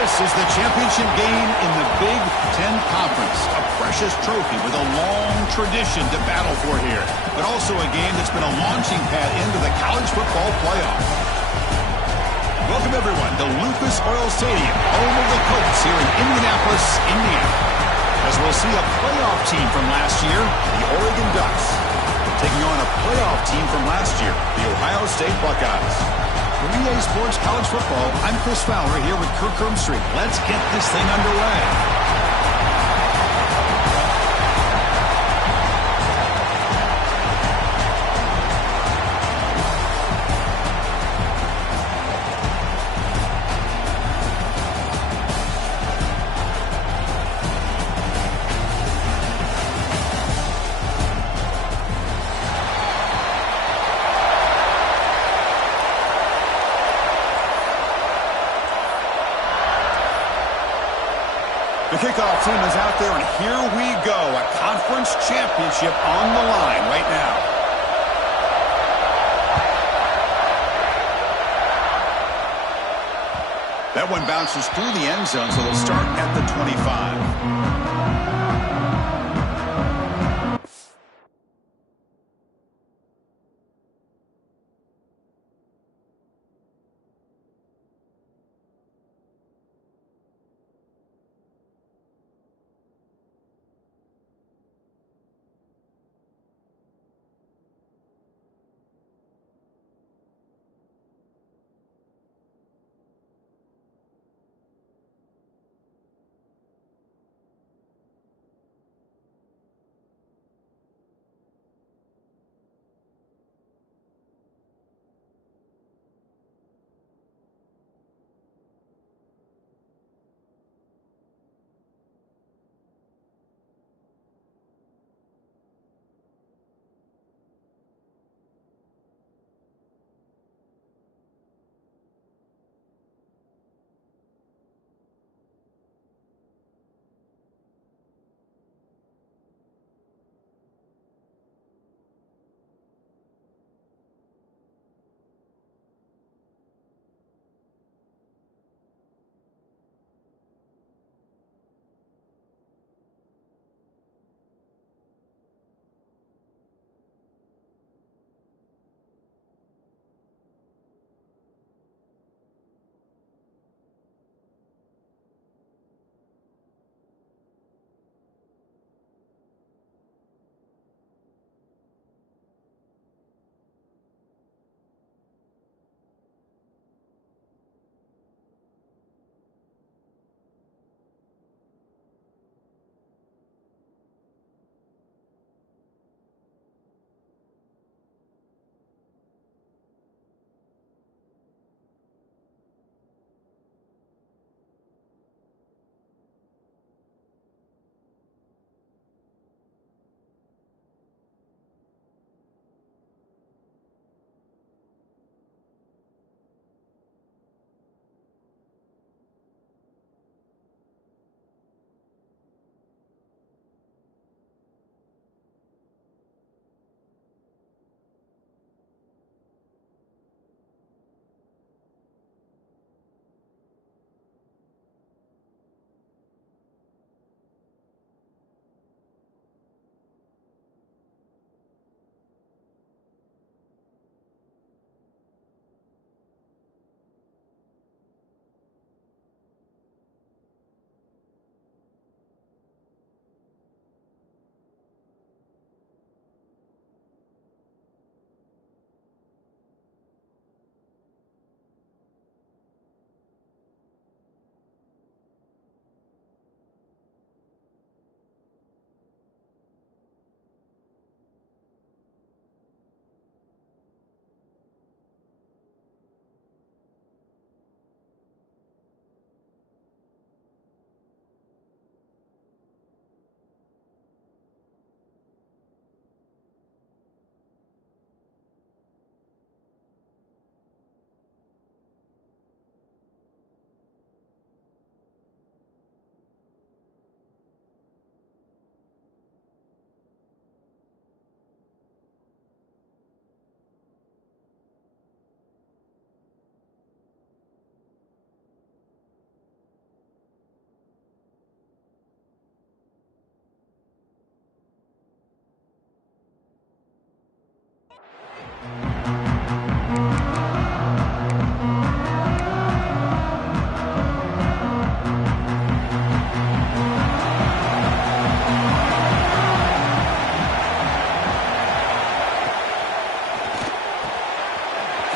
This is the championship game in the Big Ten Conference. A precious trophy with a long tradition to battle for here. But also a game that's been a launching pad into the college football playoff. Welcome, everyone, to Lucas Oil Stadium, home of the Colts here in Indianapolis, Indiana. As we'll see a playoff team from last year, the Oregon Ducks, taking on a playoff team from last year, the Ohio State Buckeyes. For EA Sports College Football, I'm Chris Fowler here with Kirk Crumstreet. Let's get this thing underway. The kickoff team is out there, and here we go. A conference championship on the line right now. That one bounces through the end zone, so they'll start at the 25.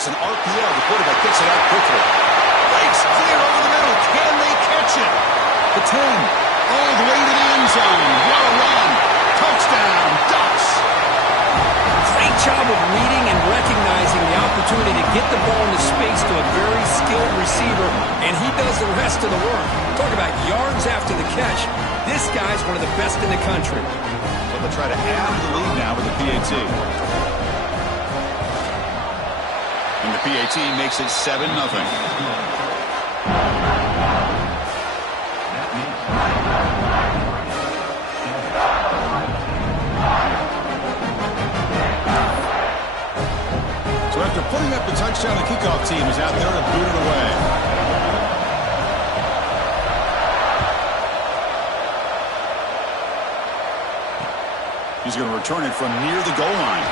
It's an RPO. The quarterback gets it out quickly. Breaks clear over the middle. Can they catch it? The 10. All the way to the end zone. What a run. Touchdown, Ducks. Great job of reading and recognizing the opportunity to get the ball into space to a very skilled receiver, and he does the rest of the work. Talk about yards after the catch. This guy's one of the best in the country. So they'll try to add to the lead now with the PAT. And the PAT makes it 7-0. So after putting up the touchdown, the kickoff team is out there to boot it away. He's going to return it from near the goal line.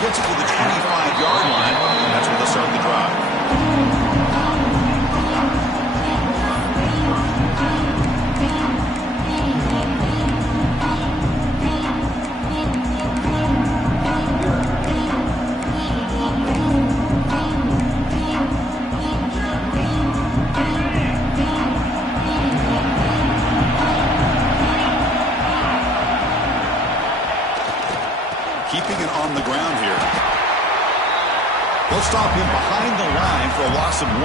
Gets it to the 25-yard line, and that's where they'll start the drive. Keeping it on the ground here. They'll stop him behind the line for a loss of 1.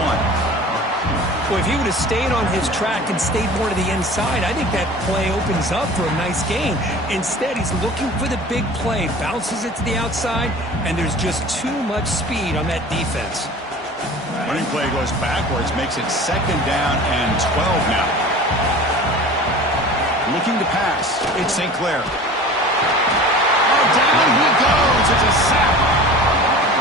Well, if he would have stayed on his track and stayed more to the inside, I think that play opens up for a nice gain. Instead, he's looking for the big play, bounces it to the outside, and there's just too much speed on that defense. Running play goes backwards, makes it 2nd down and 12 now. Looking to pass. It's St. Clair. Down he goes. It's a sack.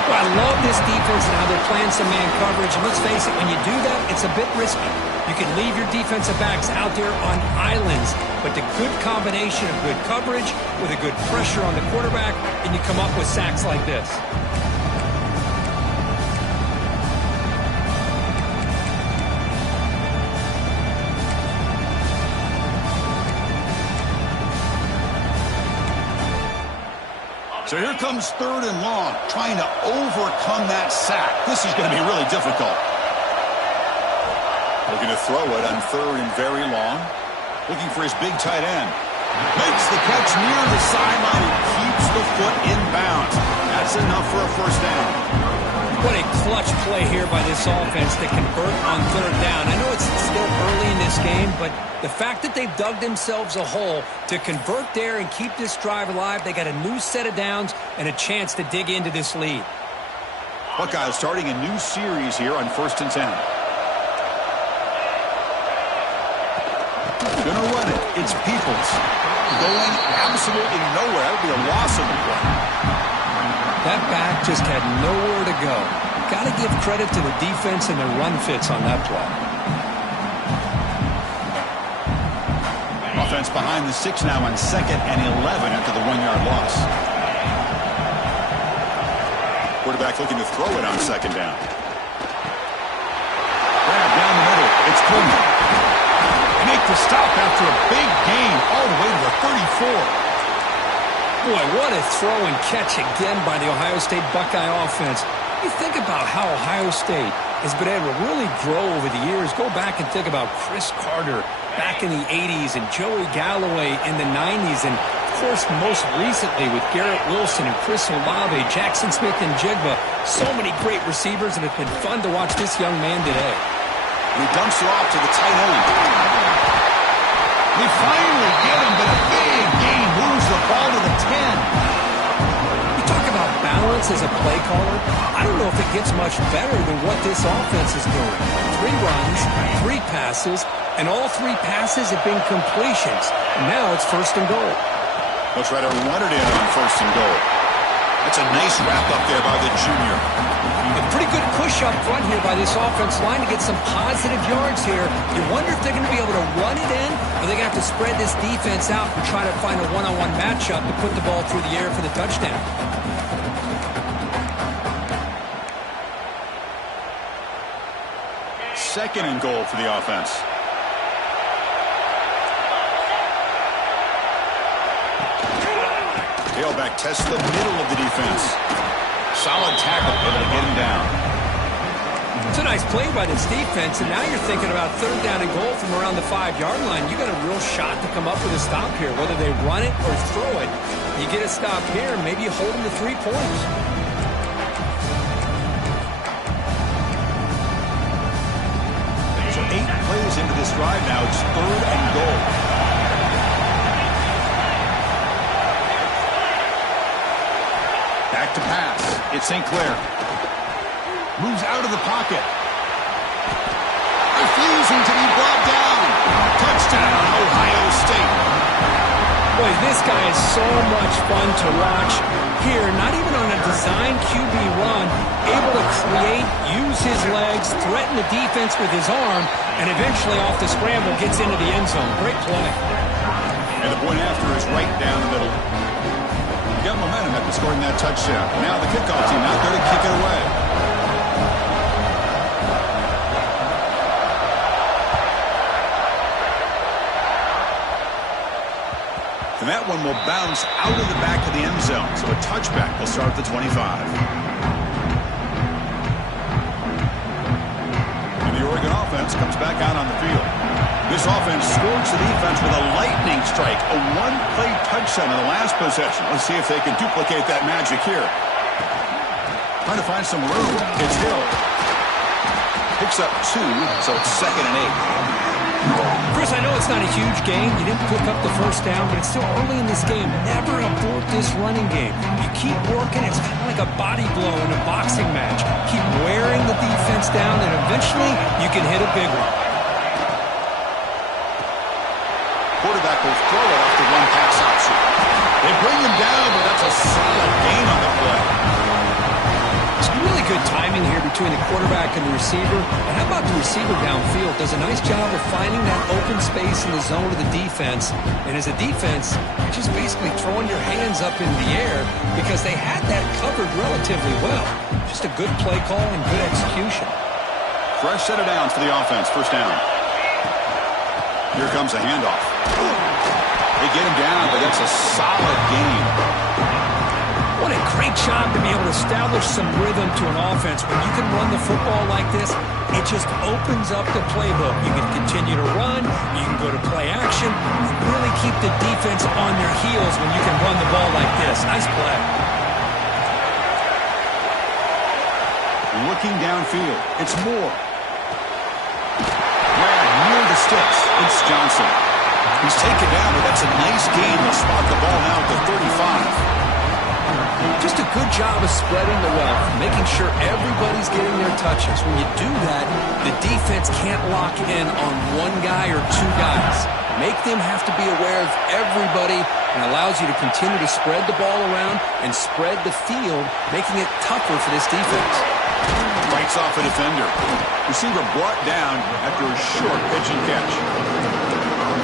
Well, I love this defense and how they're playing some man coverage. And let's face it, when you do that, it's a bit risky. You can leave your defensive backs out there on islands, but the good combination of good coverage with a good pressure on the quarterback, and you come up with sacks like this. So here comes 3rd and long, trying to overcome that sack. This is going to be really difficult. Looking to throw it on 3rd and very long. Looking for his big tight end. Makes the catch near the sideline and keeps the foot in bounds. That's enough for a 1st down. What a clutch play here by this offense to convert on 3rd down. I know it's still early in this game, but the fact that they've dug themselves a hole to convert there and keep this drive alive, they got a new set of downs and a chance to dig into this lead. Buckeyes starting a new series here on 1st and 10. Gonna run it. It's Peoples. Going absolutely nowhere. That would be a loss of the play. That back just had nowhere to go. Got to give credit to the defense and the run fits on that play. Offense behind the 6 now on 2nd and 11 after the 1-yard loss. Quarterback looking to throw it on 2nd down. Grab down the middle. It's Coleman. Make the stop after a big gain all the way to the 34. Boy, what a throw and catch again by the Ohio State Buckeye offense. You think about how Ohio State has been able to really grow over the years. Go back and think about Chris Carter back in the 80s and Joey Galloway in the 90s. And, of course, most recently with Garrett Wilson and Chris Olave, Jackson Smith and Jigba. So many great receivers, and it's been fun to watch this young man today. And he dumps it off to the tight end. They finally get him, but a big gain moves the ball to the 10. You talk about balance as a play caller. I don't know if it gets much better than what this offense is doing. 3 runs, 3 passes, and all 3 passes have been completions. And now it's 1st and goal. They'll try to run it in on 1st and goal. That's a nice wrap up there by the junior. A pretty good push up front here by this offensive line to get some positive yards here. You wonder if they're going to be able to run it in, or they're going to have to spread this defense out and try to find a one-on-one matchup to put the ball through the air for the touchdown. Second and goal for the offense. Tailback tests the middle of the defense. Solid tackle, able to get him It's a nice play by this defense, and now you're thinking about third down and goal from around the 5-yard line. You got a real shot to come up with a stop here, whether they run it or throw it. You get a stop here, and maybe you hold them to 3 points. So 8 plays into this drive now. It's third and goal. Back to pass. It's St. Clair. Moves out of the pocket. Refusing to be brought down. Touchdown, Ohio State. Boy, this guy is so much fun to watch. Here, not even on a design QB run, able to create, use his legs, threaten the defense with his arm, and eventually off the scramble gets into the end zone. Great play. And the point after is right down the middle. You got momentum after scoring that touchdown. Now the kickoff team out there to kick it away. And that one will bounce out of the back of the end zone. So a touchback will start at the 25. And the Oregon offense comes back out on the field. This offense scores the defense with a lightning strike. A one-play touchdown in the last possession. Let's see if they can duplicate that magic here. Trying to find some room. It's Hill. Picks up 2, so it's 2nd and 8. Chris, I know it's not a huge game. You didn't pick up the first down, but it's still early in this game. Never abort this running game. You keep working. It's kind of like a body blow in a boxing match. Keep wearing the defense down, and eventually you can hit a big one. Quarterback will throw it off the one-pass option. They bring him down, but that's a solid gain on the play. It's really good timing here between the quarterback and the receiver. And how about the receiver downfield? Does a nice job of finding that open space in the zone of the defense. And as a defense, you're just basically throwing your hands up in the air because they had that covered relatively well. Just a good play call and good execution. Fresh set of downs for the offense. First down. Here comes a handoff. They get him down, but that's a solid gain. What a great job to be able to establish some rhythm to an offense. When you can run the football like this, it just opens up the playbook. You can continue to run, you can go to play action, and really keep the defense on their heels when you can run the ball like this. Nice play. Looking downfield, it's Moore. Grab near the sticks, it's Johnson. He's taken down, but that's a nice gain. They'll spot the ball now at the 35. Just a good job of spreading the wealth, making sure everybody's getting their touches. When you do that, the defense can't lock in on one guy or 2 guys. Make them have to be aware of everybody and allows you to continue to spread the ball around and spread the field, making it tougher for this defense. Bites off a defender. Receiver brought down after a short pitch and catch.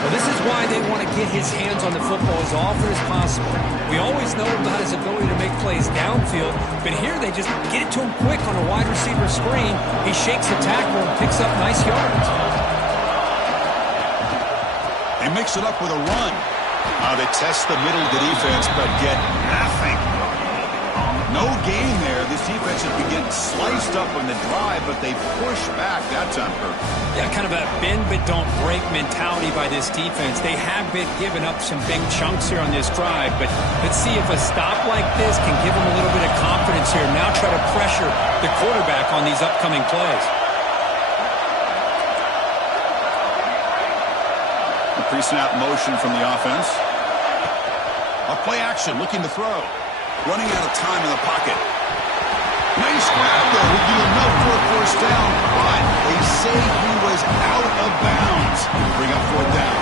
Well, this is why they want to get his hands on the football as often as possible. We always know about his ability to make plays downfield, but here they just get it to him quick on a wide receiver screen. He shakes the tackle and picks up nice yards. They mix it up with a run. They test the middle of the defense, but get nothing. No gain there. This defense has been getting sliced up on the drive, but they push back. That's unheard. Yeah, kind of a bend but don't break mentality by this defense. They have been giving up some big chunks here on this drive, but let's see if a stop like this can give them a little bit of confidence here. Now try to pressure the quarterback on these upcoming plays. The pre-snap motion from the offense. A play action, looking to throw. Running out of time in the pocket. Nice grab there. Would be enough for a first down, but they say he was out of bounds. Bring up 4th down.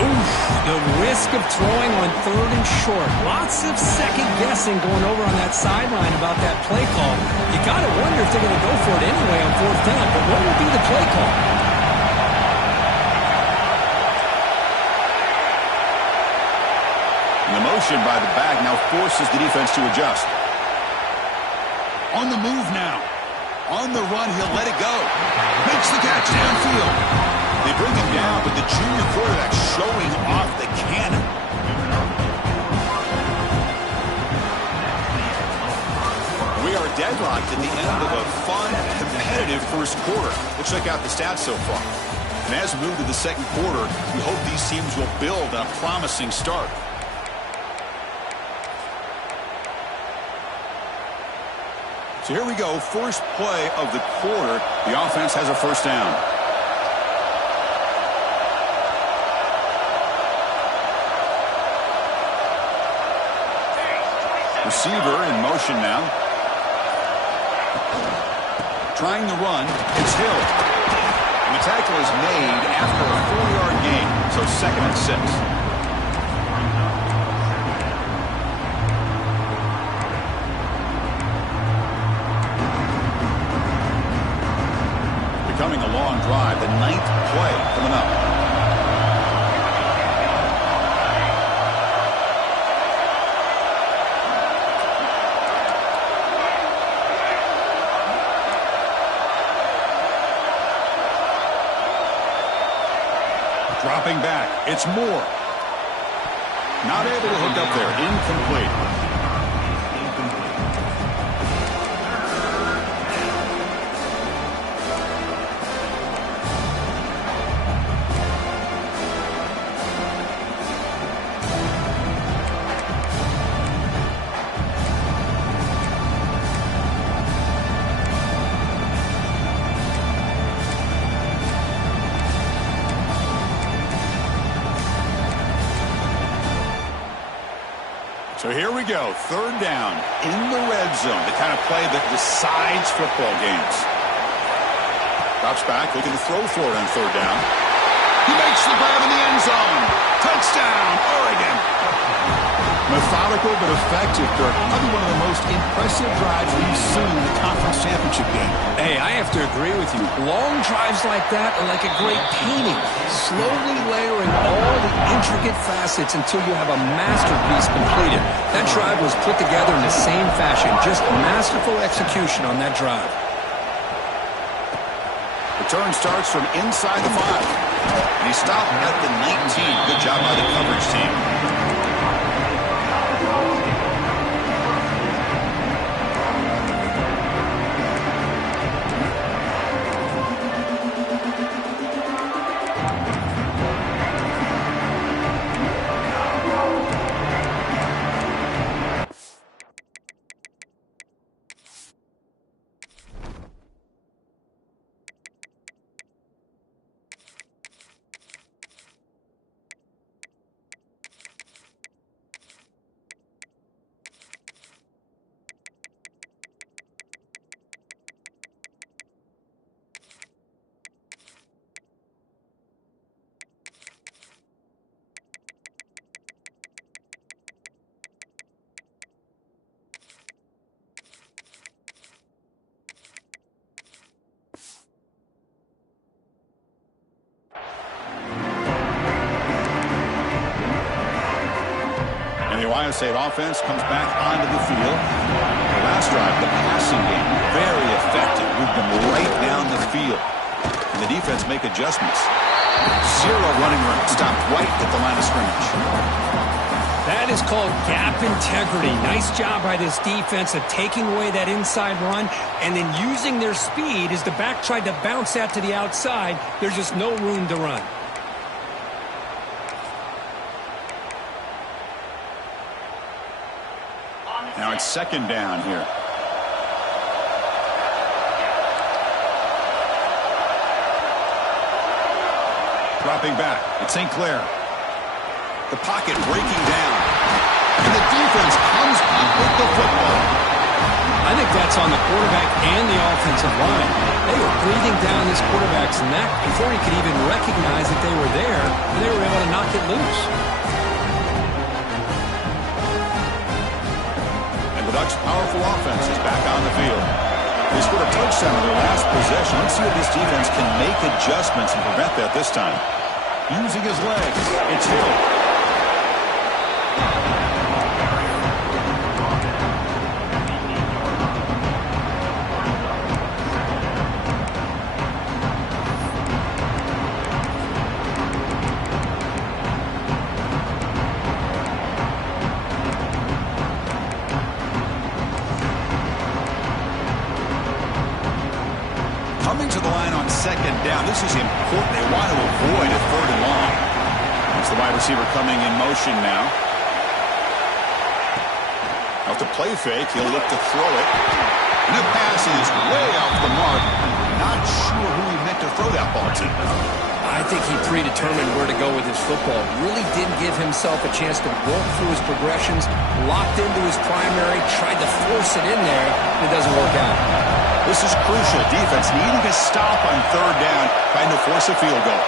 Oof, the risk of throwing on 3rd and short. Lots of second guessing going over on that sideline about that play call. You got to wonder if they're going to go for it anyway on 4th down, but what will be the play call? The motion by the back now forces the defense to adjust. On the move now. On the run, he'll let it go. Makes the catch downfield. They bring him down, but the junior quarterback showing off the cannon. We are dead deadlocked at the end of a fun, competitive first quarter. Let's check out the stats so far. And as we move to the second quarter, we hope these teams will build on a promising start. So here we go, first play of the quarter. The offense has a first down. Receiver in motion now. Trying the run. It's Hill. And the tackle is made after a 4-yard gain. So 2nd and 6. Becoming a long drive, the 9th play coming up. Dropping back, it's Moore. Not able to hook up there, incomplete. So here we go, 3rd down in the red zone, the kind of play that decides football games. Drops back, looking to throw for it on 3rd down. He makes the grab in the end zone. Touchdown, Oregon. Methodical but effective, Dirk. Probably one of the most impressive drives we've seen in the conference championship game. Hey, I have to agree with you. Long drives like that are like a great painting. Slowly layering all the intricate facets until you have a masterpiece completed. That drive was put together in the same fashion. Just masterful execution on that drive. Return starts from inside the 5. And he stopped at the 19. Good job by the coverage team. The Ohio State offense comes back onto the field. The last drive, the passing game, very effective. Moved them right down the field. And the defense make adjustments. 0 running room. Stopped right at the line of scrimmage. That is called gap integrity. Nice job by this defense of taking away that inside run and then using their speed as the back tried to bounce that to the outside. There's just no room to run. Now it's 2nd down here. Dropping back. It's St. Clair. The pocket breaking down. And the defense comes up with the football. I think that's on the quarterback and the offensive line. They were breathing down this quarterback's neck before he could even recognize that they were there, and they were able to knock it loose. The Ducks' powerful offense is back on the field. They scored a touchdown in their last possession. Let's see if this defense can make adjustments and prevent that this time. Using his legs, it's Hill. Coming to the line on second down. This is important. They want to avoid a third and long. It's the wide receiver coming in motion now. Off the play fake, he'll look to throw it. And the pass is way off the mark. Not sure who he meant to throw that ball to. I think he predetermined where to go with his football. Really didn't give himself a chance to walk through his progressions, locked into his primary, tried to force it in there, and it doesn't work out. This is crucial. Defense needing to stop on third down, trying to force a field goal.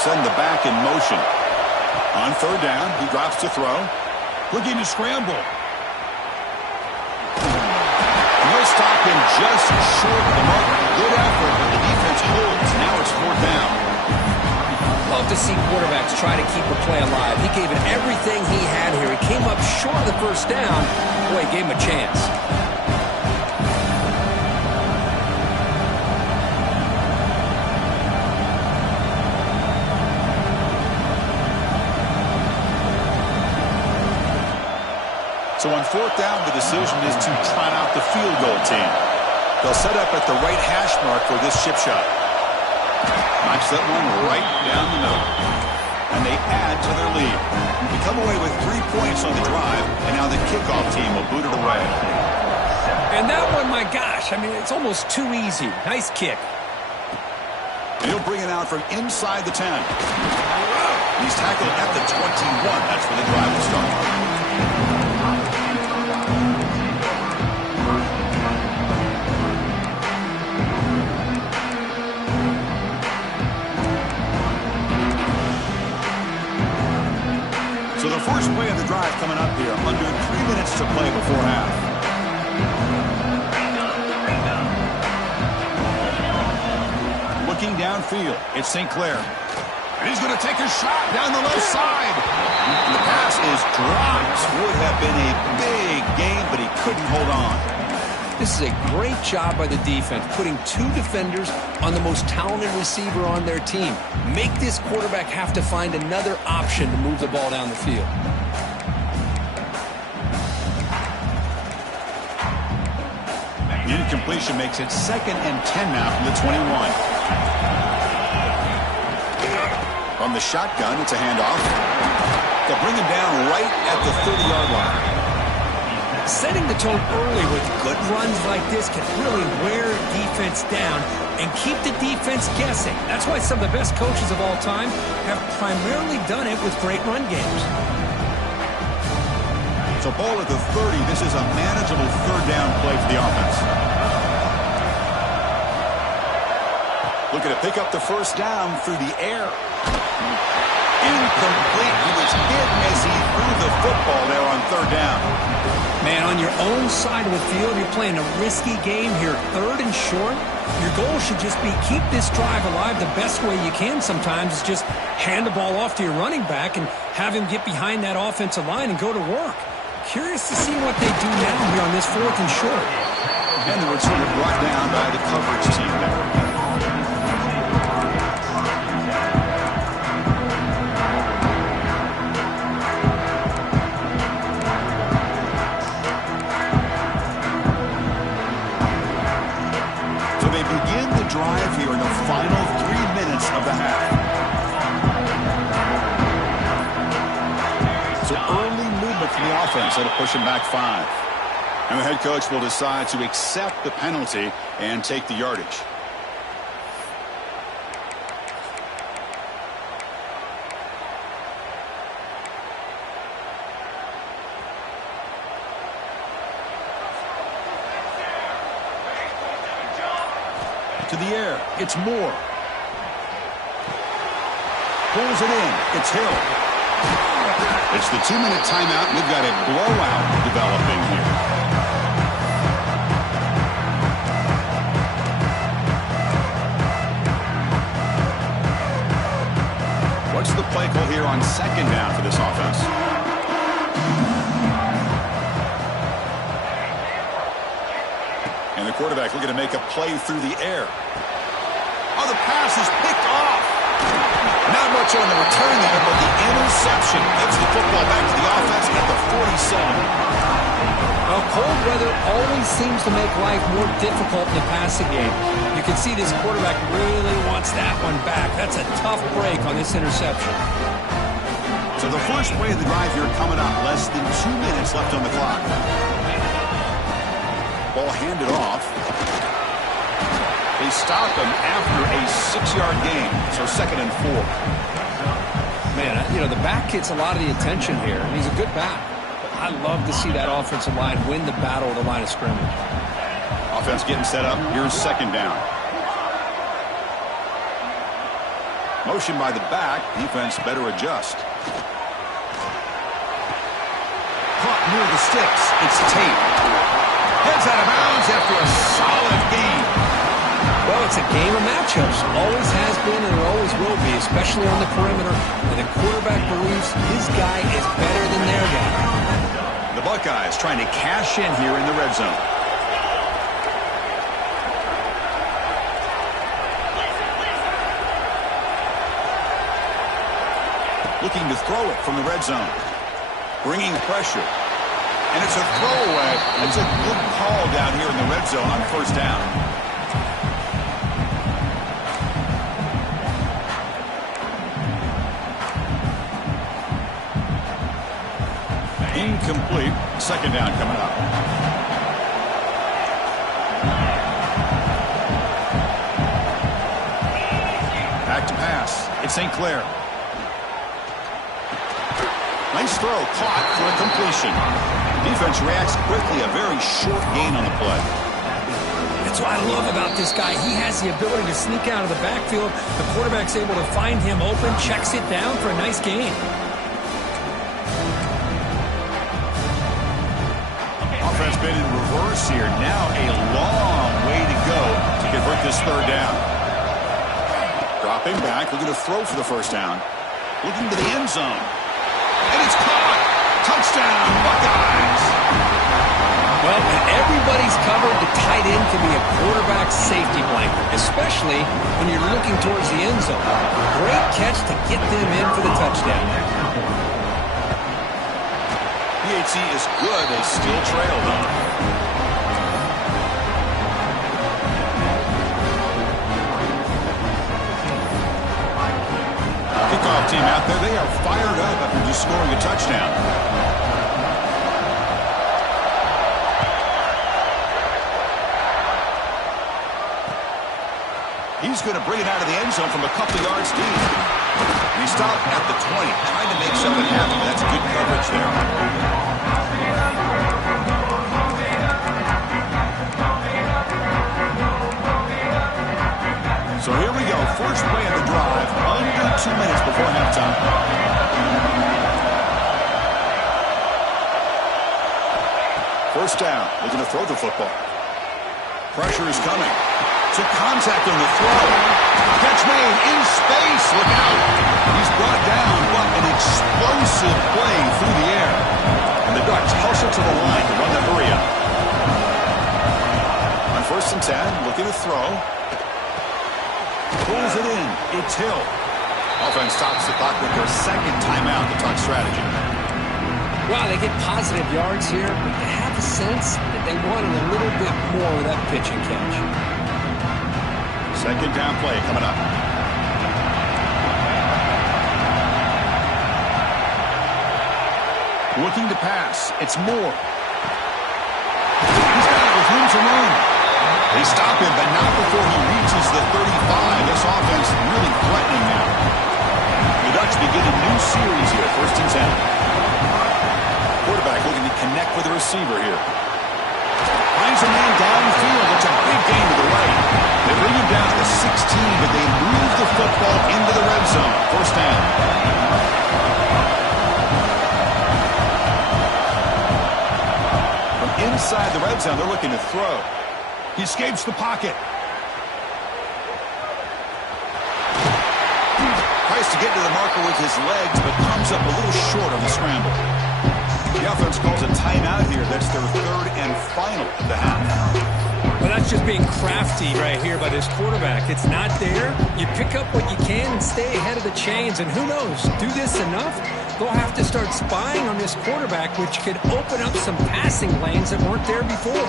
Send the back in motion. On third down, he drops to throw. Looking to scramble. No stop him just short of the mark. Good effort, but the defense holds. Now it's fourth down. Love to see quarterbacks try to keep a play alive. He gave it everything he had here. He came up short of the first down. Boy, he gave him a chance. So on fourth down, the decision is to try out the field goal team. They'll set up at the right hash mark for this chip shot. Knocks that one right down the middle. And they add to their lead. They come away with 3 points on the drive, and now the kickoff team will boot it away. And that one, my gosh, I mean, it's almost too easy. Nice kick. And he'll bring it out from inside the 10. He's tackled at the 21. That's where the drive will start. So the first play of the drive coming up here, under 3 minutes to play before half. Looking downfield, it's St. Clair. And he's going to take a shot down the left side. And the pass is dropped. Would have been a big gain, but he couldn't hold on. This is a great job by the defense, putting 2 defenders on the most talented receiver on their team. Make this quarterback have to find another option to move the ball down the field. The incompletion makes it 2nd and 10 now from the 21. From the shotgun, it's a handoff. They'll bring him down right at the 30-yard line. Setting the tone early with good runs like this can really wear defense down and keep the defense guessing. That's why some of the best coaches of all time have primarily done it with great run games. So ball at the 30. This is a manageable third down play for the offense. Looking to pick up the first down through the air. Incomplete. He was hit as he threw the football there on third down. Man, on your own side of the field, you're playing a risky game here, 3rd and short. Your goal should just be keep this drive alive the best way you can sometimes is just hand the ball off to your running back and have him get behind that offensive line and go to work. Curious to see what they do now here on this 4th and short. And they were sort of brought down by the coverage team there. Drive here in the final 3 minutes of the half. So early movement from the offense that'll push him back 5. And the head coach will decide to accept the penalty and take the yardage. To the air, it's Moore. Pulls it in, it's Hill. It's the 2-minute timeout, and we've got a blowout developing here. What's the play call here on 2nd down for this offense? And the quarterback looking to make a play through the air. Oh, the pass is picked off. Not much on the return there, but the interception gets the football back to the offense at the 47. Well, cold weather always seems to make life more difficult in the passing game. You can see this quarterback really wants that one back. That's a tough break on this interception. So the first play of the drive here coming up. Less than 2 minutes left on the clock. Ball handed off. They stop him after a 6-yard gain. So 2nd and 4. Man, you know, the back gets a lot of the attention here, and he's a good back. I love to see that offensive line win the battle of the line of scrimmage. Offense getting set up. Here's 2nd down. Motion by the back. Defense better adjust. Caught near the sticks. It's Tate. Heads out of bounds after a solid game. Well, it's a game of matchups. Always has been and it always will be, especially on the perimeter. And the quarterback believes his guy is better than their guy. The Buckeyes trying to cash in here in the red zone. Looking to throw it from the red zone. Bringing pressure. And it's a throwaway. It's a good call down here in the red zone on 1st down. Incomplete. 2nd down coming up. Back to pass. It's St. Clair. Nice throw. Caught for a completion. Defense reacts quickly. A very short gain on the play. That's what I love about this guy. He has the ability to sneak out of the backfield. The quarterback's able to find him open, checks it down for a nice gain. Offense been in reverse here. Now a long way to go to convert this 3rd down. Dropping back, looking to throw for the 1st down. Looking to the end zone. And it's caught. Touchdown, Buckeyes. Well, when everybody's covered, the tight end can be a quarterback's safety blanket, especially when you're looking towards the end zone. Great catch to get them in for the touchdown. PHC is good. They still trail, though. Kickoff team out there. They are fired up after just scoring a touchdown. He's going to bring it out of the end zone from a couple yards deep. He stopped at the 20, trying to make something happen. That's good coverage there. So here we go. First play of the drive. Under 2 minutes before halftime. First down. Looking to throw the football. Pressure is coming. So contact on the throw. Catch made in space. Look out. He's brought down, but an explosive play through the air. And the Ducks hustle to the line to run the hurry up. On 1st and 10, looking to throw. Pulls it in. It's Hill. Offense stops the clock with their 2nd timeout to talk strategy. Wow, they get positive yards here, but you have a sense that they wanted a little bit more of that pitch and catch. 2nd down play coming up. Looking to pass. It's Moore. He's got it with room to run. They stop him, but not before he reaches the 35. This offense really threatening now. The Ducks begin a new series here. 1st and 10. Quarterback looking to connect with the receiver here. Finds a man downfield. It's a big gain to the right. They bring him down to the 16, but they move the football into the red zone. 1st down. From inside the red zone, they're looking to throw. He escapes the pocket. Tries to get to the marker with his legs, but comes up a little short on the scramble. The offense calls a timeout here. That's their 3rd and final of the half. Well, that's just being crafty right here by this quarterback. It's not there. You pick up what you can and stay ahead of the chains. And who knows, do this enough, they'll have to start spying on this quarterback, which could open up some passing lanes that weren't there before.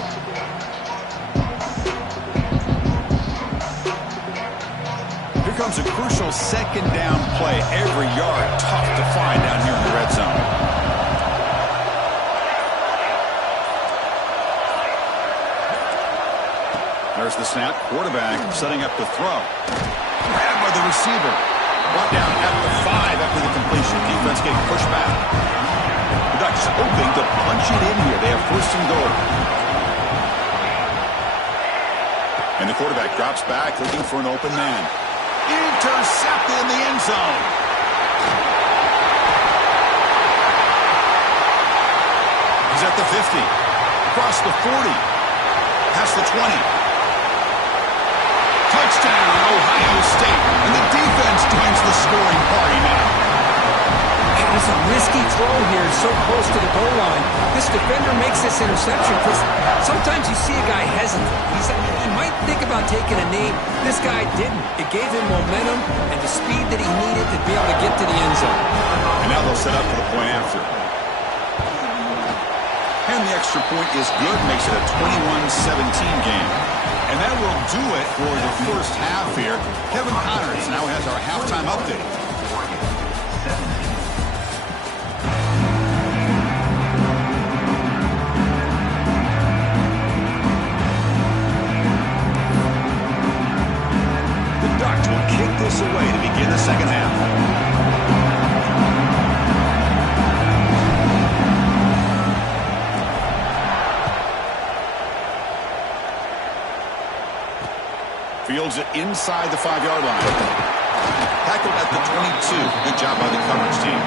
Here comes a crucial second down play. Every yard tough to find down here in the red zone. There's the snap. Quarterback setting up to throw. Grabbed by the receiver. Brought down at the 5 after the completion. Defense getting pushed back. The Ducks hoping to punch it in here. They have first and goal. And the quarterback drops back looking for an open man. Intercepted in the end zone. He's at the 50. Across the 40. Past the 20. Touchdown, Ohio State. And the defense joins the scoring party now. It was a risky throw here, so close to the goal line. This defender makes this interception because sometimes you see a guy hesitant. He might think about taking a knee. This guy didn't. It gave him momentum and the speed that he needed to be able to get to the end zone. And now they'll set up for the point after. And the extra point is good, makes it a 21-17 game. And that will do it for the first half here. Kevin Connors now has our halftime update. The Ducks will kick this away to begin the second half. Fields it inside the 5-yard line. Tackled at the 22. Good job by the coverage team.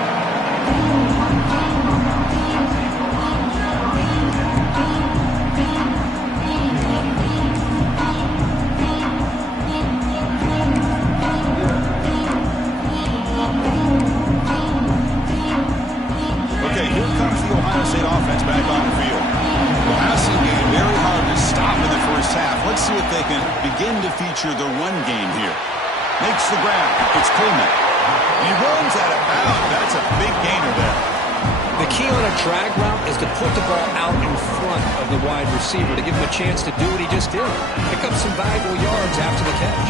Okay, here comes the Ohio State offense back on the field. The passing game very hard to stop in the first half. Let's see if they can begin to feature the run game here. Makes the grab. It's Coleman. He runs out of bounds. That's a big gainer there. The key on a drag route is to put the ball out in front of the wide receiver to give him a chance to do what he just did. Pick up some valuable yards after the catch.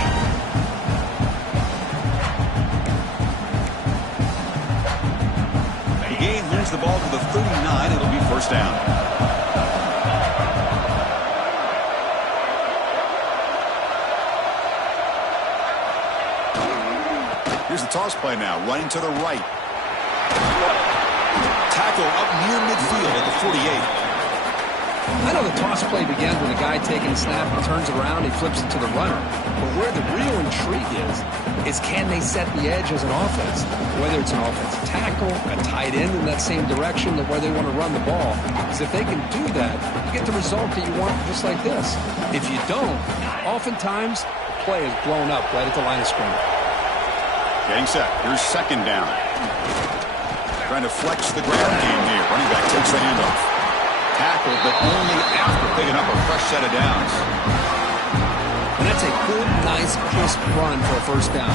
The game moves the ball to the 39. It'll be first down. Here's the toss play now, running to the right. Tackle up near midfield at the 48. I know the toss play begins with a guy taking a snap and turns around, he flips it to the runner. But where the real intrigue is can they set the edge as an offense? Whether it's an offensive tackle, a tight end in that same direction, where they want to run the ball. Because if they can do that, you get the result that you want just like this. If you don't, oftentimes the play is blown up right at the line of scrimmage. Getting set. Here's second down. Trying to flex the ground game here. Running back takes the handoff. Tackled, but only after picking up a fresh set of downs. And that's a good, nice, crisp run for a first down.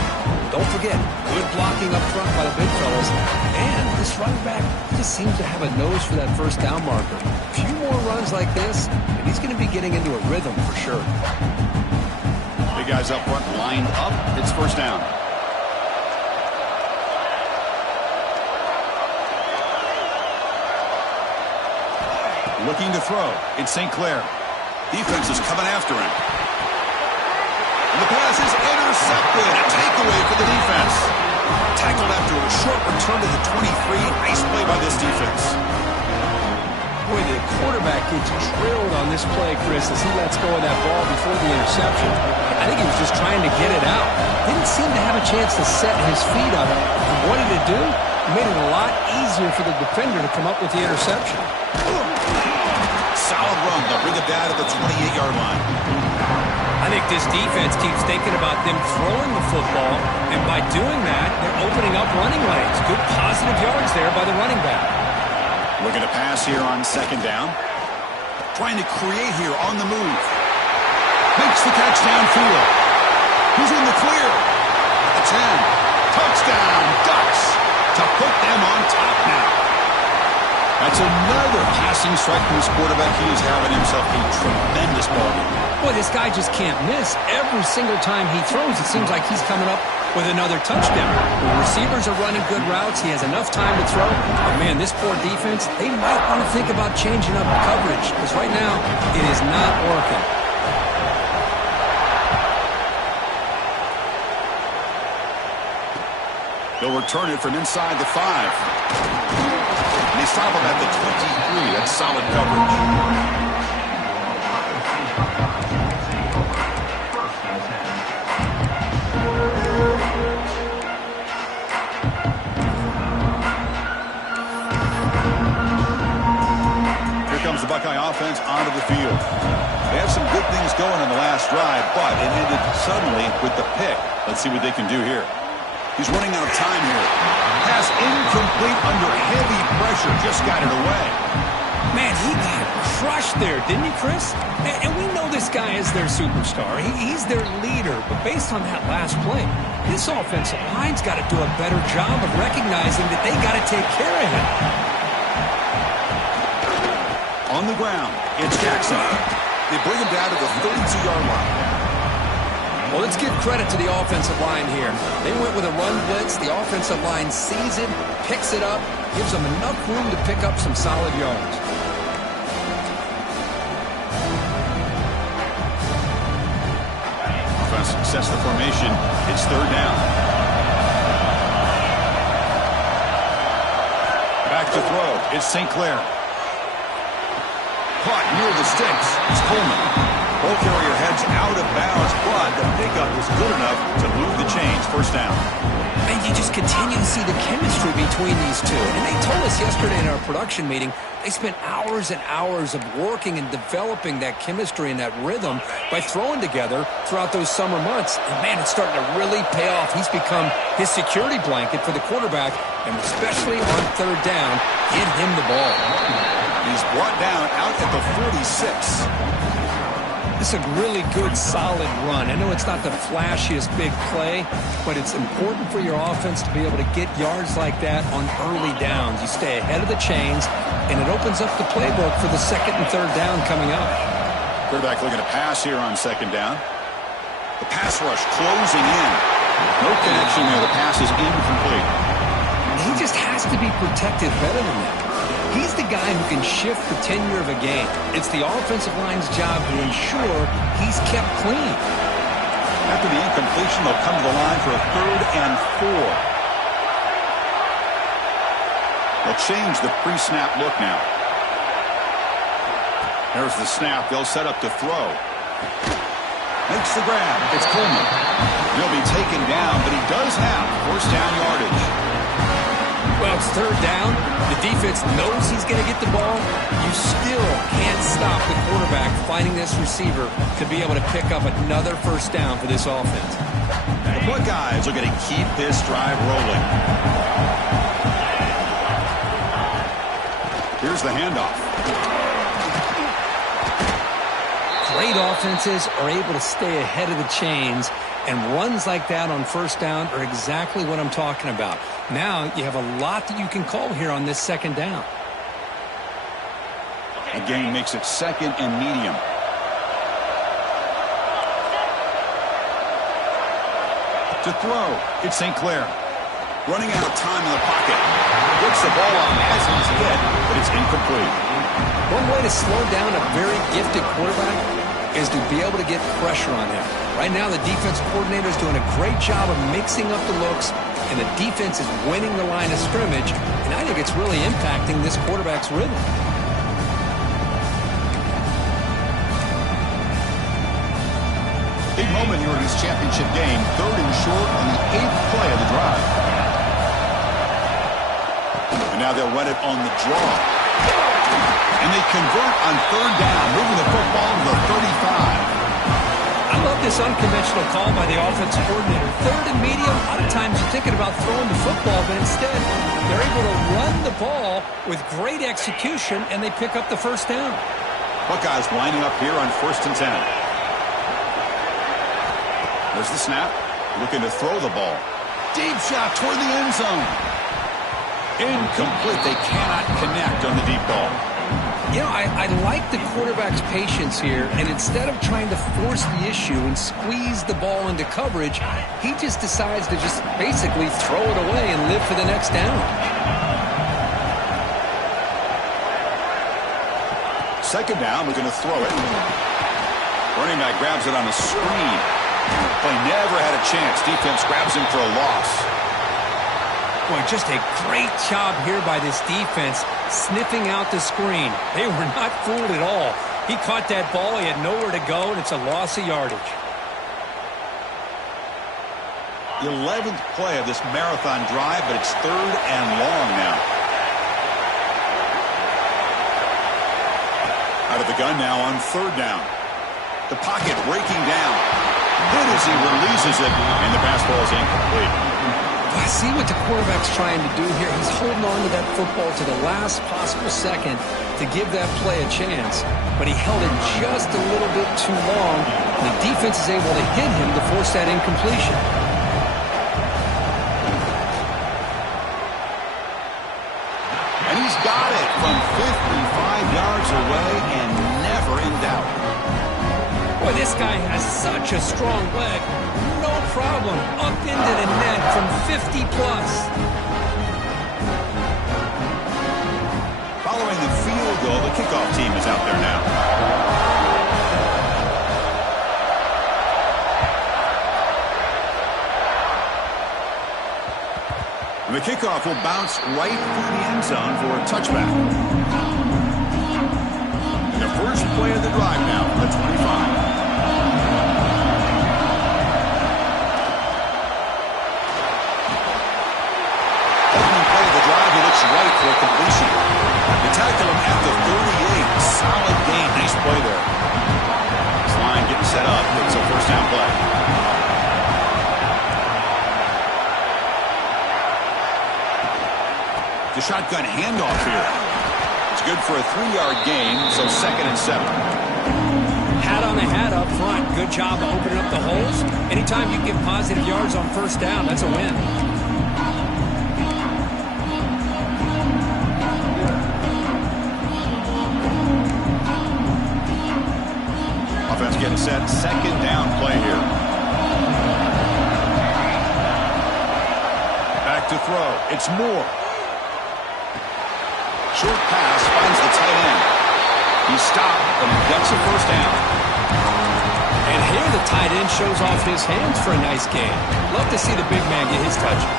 Don't forget, good blocking up front by the big fellas. And this running back just seems to have a nose for that first down marker. A few more runs like this, and he's going to be getting into a rhythm for sure. Big guys up front lined up. It's first down. Looking to throw. It's St. Clair. Defense is coming after him. And the pass is intercepted. A takeaway for the defense. Tackled after a short return to the 23. Nice play by this defense. Boy, the quarterback gets drilled on this play, Chris, as he lets go of that ball before the interception. I think he was just trying to get it out. Didn't seem to have a chance to set his feet up. And what did it do? It made it a lot easier for the defender to come up with the interception. Solid run. They'll bring it down at the 28-yard line. I think this defense keeps thinking about them throwing the football, and by doing that, they're opening up running lanes. Good positive yards there by the running back. Looking to pass here on second down. Trying to create here on the move. Makes the catch downfield. He's in the clear. At the 10. Touchdown, Ducks, to put them on top now. That's another passing strike from his quarterback. He is having himself a tremendous ballgame. Boy, this guy just can't miss. Every single time he throws, it seems like he's coming up with another touchdown. The receivers are running good routes. He has enough time to throw. But, man, this poor defense, they might want to think about changing up coverage because right now it is not working. They'll return it from inside the 5. And they stop him at the 23. That's solid coverage. The Buckeye offense onto the field. They had some good things going on the last drive, but it ended suddenly with the pick. Let's see what they can do here. He's running out of time here. Pass incomplete under heavy pressure. Just got it away. Man, he got crushed there, didn't he, Chris? And we know this guy is their superstar. He's their leader. But based on that last play, this offensive line's got to do a better job of recognizing that they got to take care of him. On the ground, it's Jackson. They bring him down to the 32-yard line. Well, let's give credit to the offensive line here. They went with a run blitz. The offensive line sees it, picks it up, gives them enough room to pick up some solid yards. Trying to success the formation. It's third down. Back to throw. It's St. Clair. Caught near the sticks. It's Coleman. Ball carrier heads out of bounds, but the pickup is good enough to move the chains. First down. And you just continue to see the chemistry between these two. And they told us yesterday in our production meeting, they spent hours and hours of working and developing that chemistry and that rhythm by throwing together throughout those summer months. And, man, it's starting to really pay off. He's become his security blanket for the quarterback, and especially on third down, get him the ball. He's brought down out at the 46. This is a really good, solid run. I know it's not the flashiest big play, but it's important for your offense to be able to get yards like that on early downs. You stay ahead of the chains, and it opens up the playbook for the second and third down coming up. Quarterback looking to pass here on second down. The pass rush closing in. No connection there. The pass is incomplete. He just has to be protected better than that. He's the guy who can shift the tenure of a game. It's the offensive line's job to ensure he's kept clean. After the incompletion, they'll come to the line for a 3rd and 4. They'll change the pre-snap look now. There's the snap. They'll set up to throw. Makes the grab. It's Coleman. He'll be taken down, but he does have first down yardage. Well, it's third down. The defense knows he's going to get the ball. You still can't stop the quarterback finding this receiver to be able to pick up another first down for this offense. The Buckeyes are going to keep this drive rolling. Here's the handoff. Great offenses are able to stay ahead of the chains, and runs like that on first down are exactly what I'm talking about. Now you have a lot that you can call here on this second down. The gain makes it 2nd and medium. To throw, it's St. Clair. Running out of time in the pocket. Gets the ball off as he's hit, but it's incomplete. One way to slow down a very gifted quarterback is to be able to get pressure on him. Right now, the defense coordinator is doing a great job of mixing up the looks, and the defense is winning the line of scrimmage, and I think it's really impacting this quarterback's rhythm. Big moment here in this championship game. 3rd and short on the 8th play of the drive. And now they'll run it on the draw. And they convert on third down, moving the football to the 35. I love this unconventional call by the offensive coordinator. 3rd and medium, a lot of times you're thinking about throwing the football, but instead they're able to run the ball with great execution, and they pick up the first down. Buckeyes lining up here on 1st and 10. There's the snap. Looking to throw the ball. Deep shot toward the end zone. Incomplete. They cannot connect on the deep ball. You know, I like the quarterback's patience here, and instead of trying to force the issue and squeeze the ball into coverage, he just decides to just basically throw it away and live for the next down. Second down, looking to throw it. Running back grabs it on a screen. Play never had a chance. Defense grabs him for a loss. Boy, just a great job here by this defense, sniffing out the screen. They were not fooled at all. He caught that ball, he had nowhere to go, and it's a loss of yardage. The 11th play of this marathon drive, but it's third and long now. Out of the gun now on third down. The pocket breaking down. Hit as he releases it, and the pass ball is incomplete. I see what the quarterback's trying to do here. He's holding on to that football to the last possible second to give that play a chance. But he held it just a little bit too long. And the defense is able to hit him to force that incompletion. And he's got it from 55 yards away and never in doubt. Boy, this guy has such a strong leg. No problem. Up into the net from 50 plus. Following the field goal, the kickoff team is out there now. And the kickoff will bounce right through the end zone for a touchback. And the first play of the drive now from the 25. Right for a completion. They tackle him at the 38. Solid gain. Nice play there. This line getting set up. It's a first down play. The shotgun handoff here. It's good for a 3-yard gain, so 2nd and 7. Hat on the hat up front. Good job of opening up the holes. Anytime you get positive yards on first down, that's a win. Getting set, second down play here. Back to throw. It's Moore. Short pass finds the tight end. He's stopped, but he gets a first down. And here the tight end shows off his hands for a nice gain. Love to see the big man get his touches.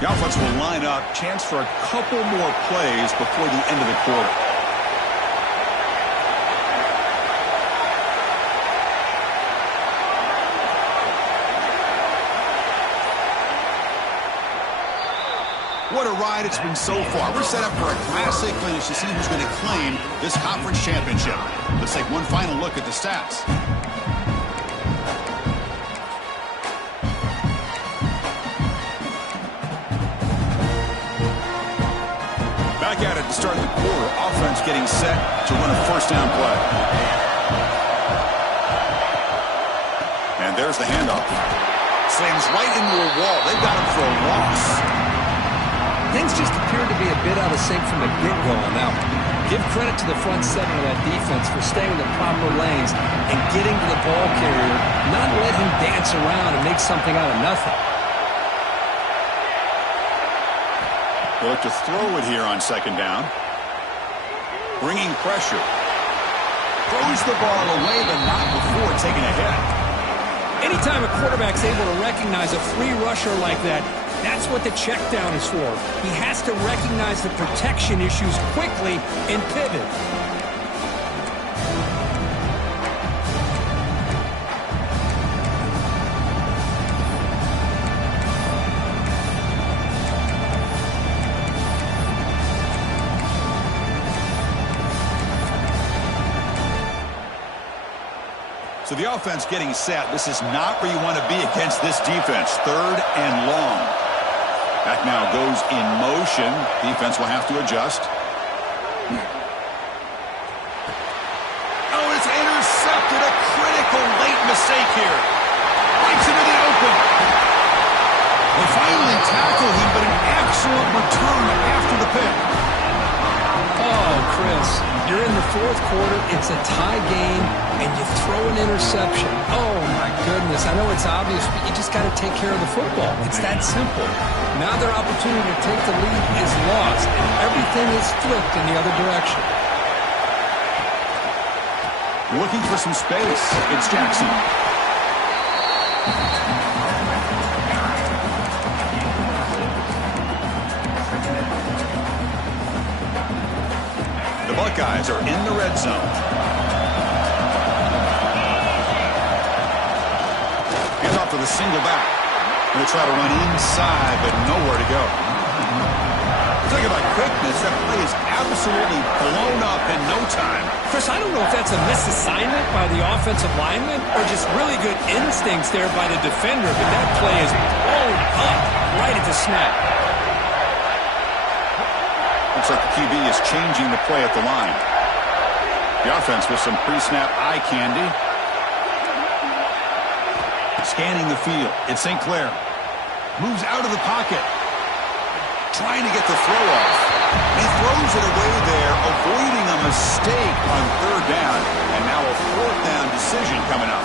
The offense will line up. Chance for a couple more plays before the end of the quarter. What a ride it's been so far. We're set up for a classic finish to see who's going to claim this conference championship. Let's take one final look at the stats. Back at it to start the quarter. Offense getting set to run a first down play. And there's the handoff. Slams right into a wall. They've got him for a loss. Things just appeared to be a bit out of sync from the get-go on that one. Give credit to the front seven of that defense for staying in the proper lanes and getting to the ball carrier, not let him dance around and make something out of nothing. They look to throw it here on second down. Bringing pressure. Throws the ball away, but not before taking a hit. Anytime a quarterback's able to recognize a free rusher like that, that's what the check down is for. He has to recognize the protection issues quickly and pivot. So the offense getting set. This is not where you want to be against this defense. Third and long. Back now goes in motion. Defense will have to adjust. Oh, it's intercepted. A critical late mistake here. Breaks into the open. They finally tackle him, but an excellent return after the pick. Oh, Chris, you're in the fourth quarter. It's a tie game, and you throw an interception. Oh, my goodness. I know it's obvious, but you just got to take care of the football. It's that simple. Now their opportunity to take the lead is lost, and everything is flipped in the other direction. Looking for some space. It's Jackson. The Buckeyes are in the red zone. Hands off to the single back. Going to try to run inside, but nowhere to go. Talk about quickness. That play is absolutely blown up in no time. Chris, I don't know if that's a misassignment by the offensive lineman or just really good instincts there by the defender, but that play is blown up right at the snap. Looks like the QB is changing the play at the line. The offense with some pre-snap eye candy. Scanning the field. It's St. Clair. Moves out of the pocket. Trying to get the throw off. He throws it away there, avoiding a mistake on third down. And now a fourth down decision coming up.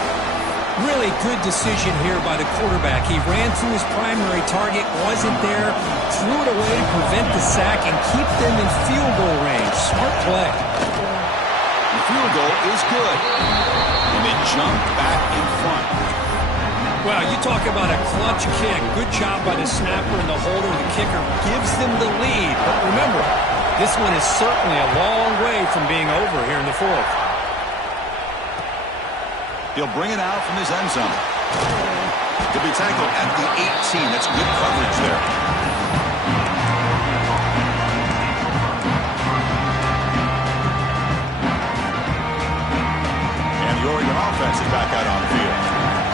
Really good decision here by the quarterback. He ran through his primary target, wasn't there, threw it away to prevent the sack and keep them in field goal range. Smart play. The field goal is good. And they jump back in front. Well, you talk about a clutch kick. Good job by the snapper and the holder. The kicker gives them the lead. But remember, this one is certainly a long way from being over here in the fourth. He'll bring it out from his end zone. He'll be tackled at the 18. That's good coverage there. And the Oregon offense is back out on the field.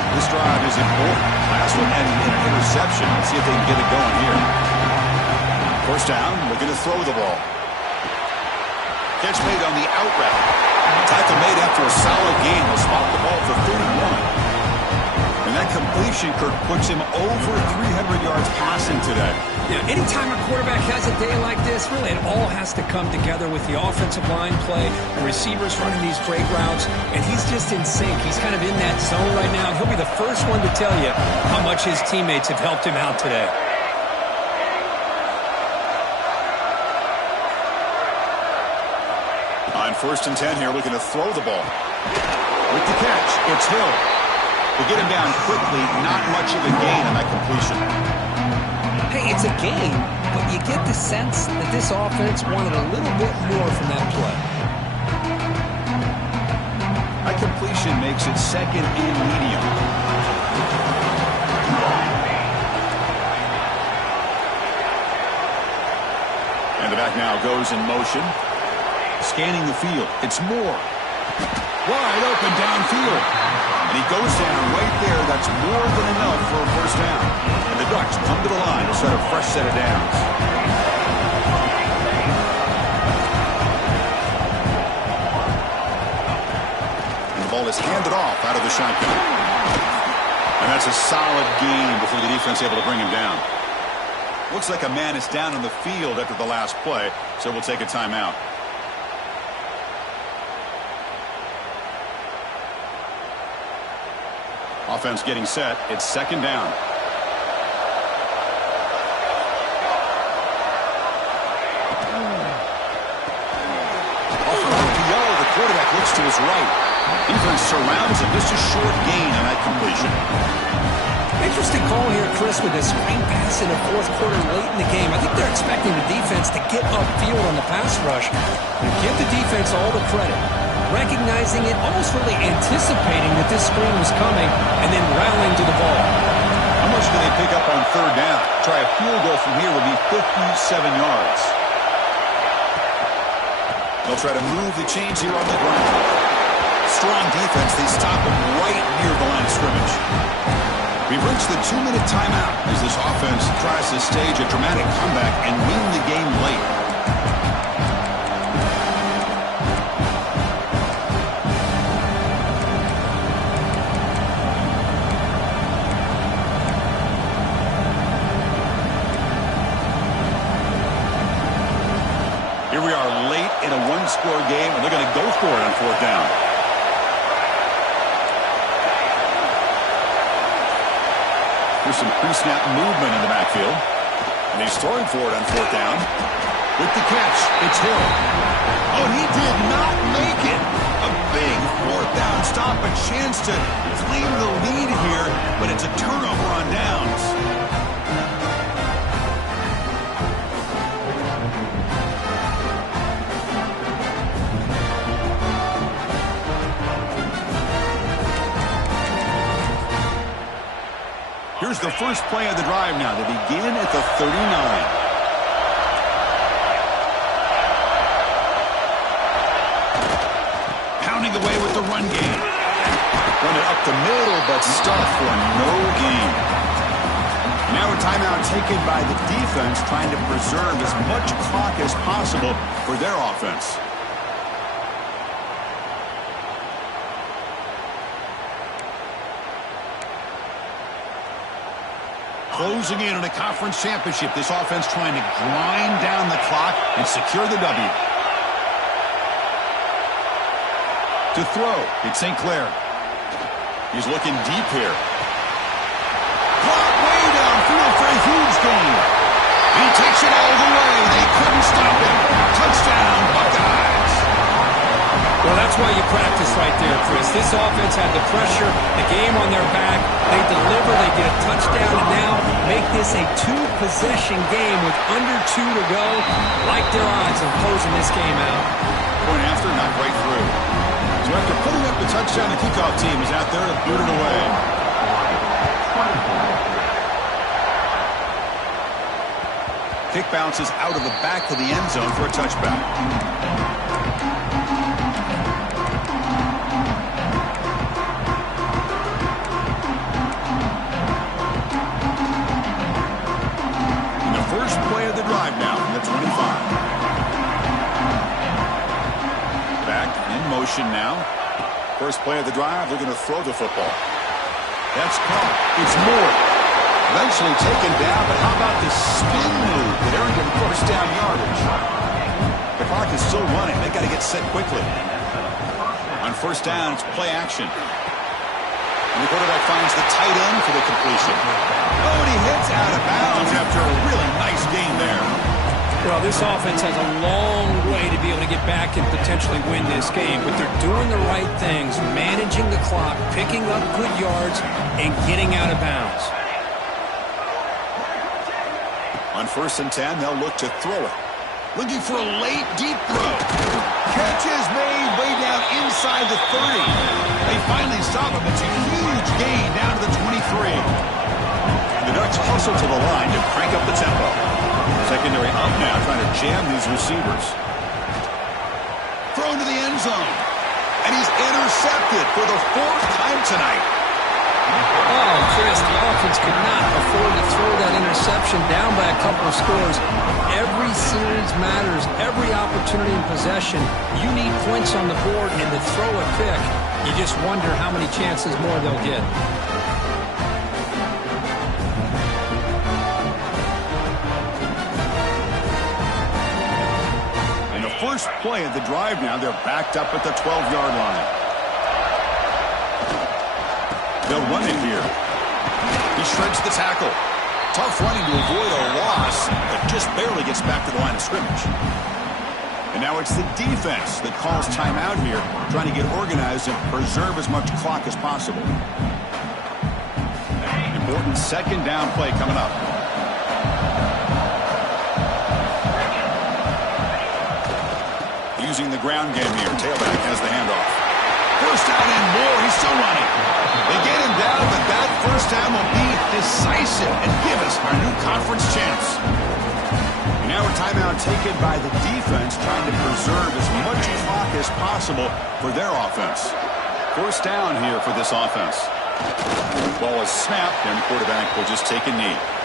This drive is important. Last one ending in an interception. Let's see if they can get it going here. First down, looking to throw the ball. Catch made on the out route. Tackle made after a solid game. Will spot the ball for 31. And that completion, Kirk, puts him over 300 yards passing today. Yeah, anytime a quarterback has a day like this, really it all has to come together with the offensive line play, the receivers running these great routes, and he's just in sync. He's kind of in that zone right now. He'll be the first one to tell you how much his teammates have helped him out today. On 1st and 10 here, looking to throw the ball. With the catch, it's Hill. They get him down quickly, not much of a gain on that completion. Hey, it's a game, but you get the sense that this offense wanted a little bit more from that play. That completion makes it second and medium. And the back now goes in motion. Scanning the field. It's Moore. Wide open downfield. And he goes down right there. That's more than enough for a first down. And the Ducks come to the line to set a fresh set of downs. And the ball is handed off out of the shotgun. And that's a solid gain before the defense able to bring him down. Looks like a man is down on the field after the last play, so we'll take a timeout. Offense getting set. It's second down. Off of RPO, the quarterback looks to his right. Defense surrounds him. Just a short gain on that completion. Interesting call here, Chris, with a screen pass in the fourth quarter late in the game. I think they're expecting the defense to get upfield on the pass rush and give the defense all the credit. Recognizing it, almost really anticipating that this screen was coming, and then rallying to the ball. How much can they pick up on third down? Try a field goal from here would be 57 yards. They'll try to move the chains here on the ground. Strong defense. They stop him right near the line of scrimmage. We've reached the 2-minute timeout as this offense tries to stage a dramatic comeback and win the game late. Here we are late in a one-score game, and they're going to go for it on 4th down. There's some pre-snap movement in the backfield. And he's throwing for it on 4th down. With the catch, it's Hill. Oh, and he did not make it. A big 4th down stop, a chance to claim the lead here, but it's a turnover on downs. Here's the first play of the drive now. They begin at the 39. Pounding away with the run game. Run it up the middle, but stuffed for no gain. Now a timeout taken by the defense, trying to preserve as much clock as possible for their offense. Closing in on a conference championship, this offense trying to grind down the clock and secure the W. To throw, it's St. Clair. He's looking deep here. Clock way downfield for a huge gain. He takes it all the way. They couldn't stop him. Touchdown, Buckeyes. Well, that's why you practice right there, Chris. This offense had the pressure, the game on their back. They deliver, they get a touchdown, and now make this a 2-possession game with under 2 to go. Like their odds of closing this game out. Point after, not right through. So after putting up the touchdown, the kickoff team is out there to boot it away. Kick bounces out of the back of the end zone for a touchback. Drive now from the 25. Back in motion now. First play of the drive, they're going to throw the football. That's caught. It's Moore. Eventually taken down, but how about the spin move that earned him first down yardage? The clock is still running. They got to get set quickly. On first down, it's play action. And the quarterback finds the tight end for the completion. Oh, and he hits out of bounds after a really nice game there. Well, this offense has a long way to be able to get back and potentially win this game, but they're doing the right things, managing the clock, picking up good yards, and getting out of bounds. On 1st and 10, they'll look to throw it. Looking for a late, deep throw. Catch is made way down inside the 30. They finally stop him. It's a huge gain down to the 23. The Ducks hustle to the line to crank up the tempo. Secondary up now, trying to jam these receivers. Thrown to the end zone. And he's intercepted for the 4th time tonight. Oh, Chris, the offense could not afford to throw that interception down by a couple of scores. Every series matters. Every opportunity in possession. You need points on the board, and to throw a pick, you just wonder how many chances more they'll get. And the first play of the drive now, they're backed up at the 12-yard line. They'll run it here. He shreds the tackle. Tough running to avoid a loss, but just barely gets back to the line of scrimmage. And now it's the defense that calls timeout here, trying to get organized and preserve as much clock as possible. Important 2nd down play coming up. Using the ground game here. Tailback has the handoff. First down and more. He's still running. They get him down, but that first down will be decisive and give us our new conference chance. And now a timeout taken by the defense, trying to preserve as much clock as possible for their offense. First down here for this offense. Ball is snapped, and the quarterback will just take a knee.